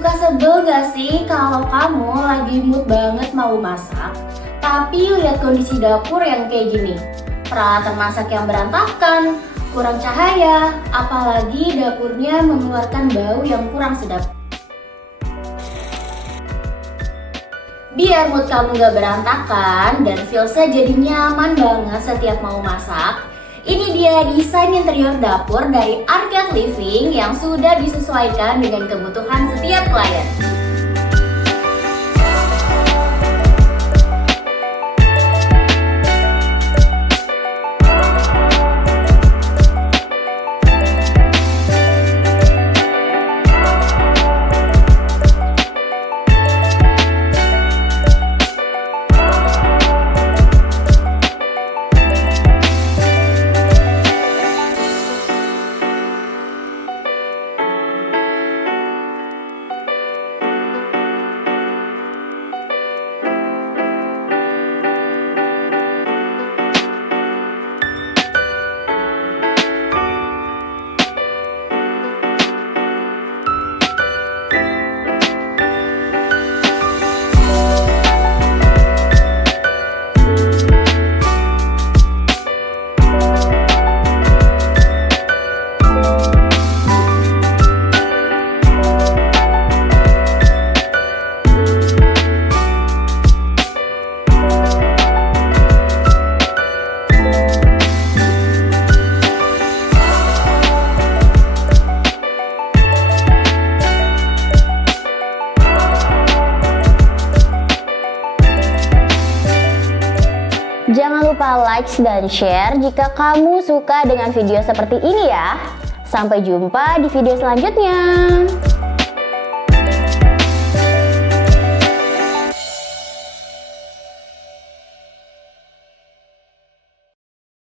Suka sebel gak sih kalau kamu lagi mood banget mau masak, tapi lihat kondisi dapur yang kayak gini? Peralatan masak yang berantakan, kurang cahaya, apalagi dapurnya mengeluarkan bau yang kurang sedap. Biar mood kamu gak berantakan dan feelsnya jadi nyaman banget setiap mau masak, ini dia desain interior dapur dari Arcade Living yang sudah disesuaikan dengan kebutuhan setiap klien. Jangan lupa like dan share jika kamu suka dengan video seperti ini ya. Sampai jumpa di video selanjutnya.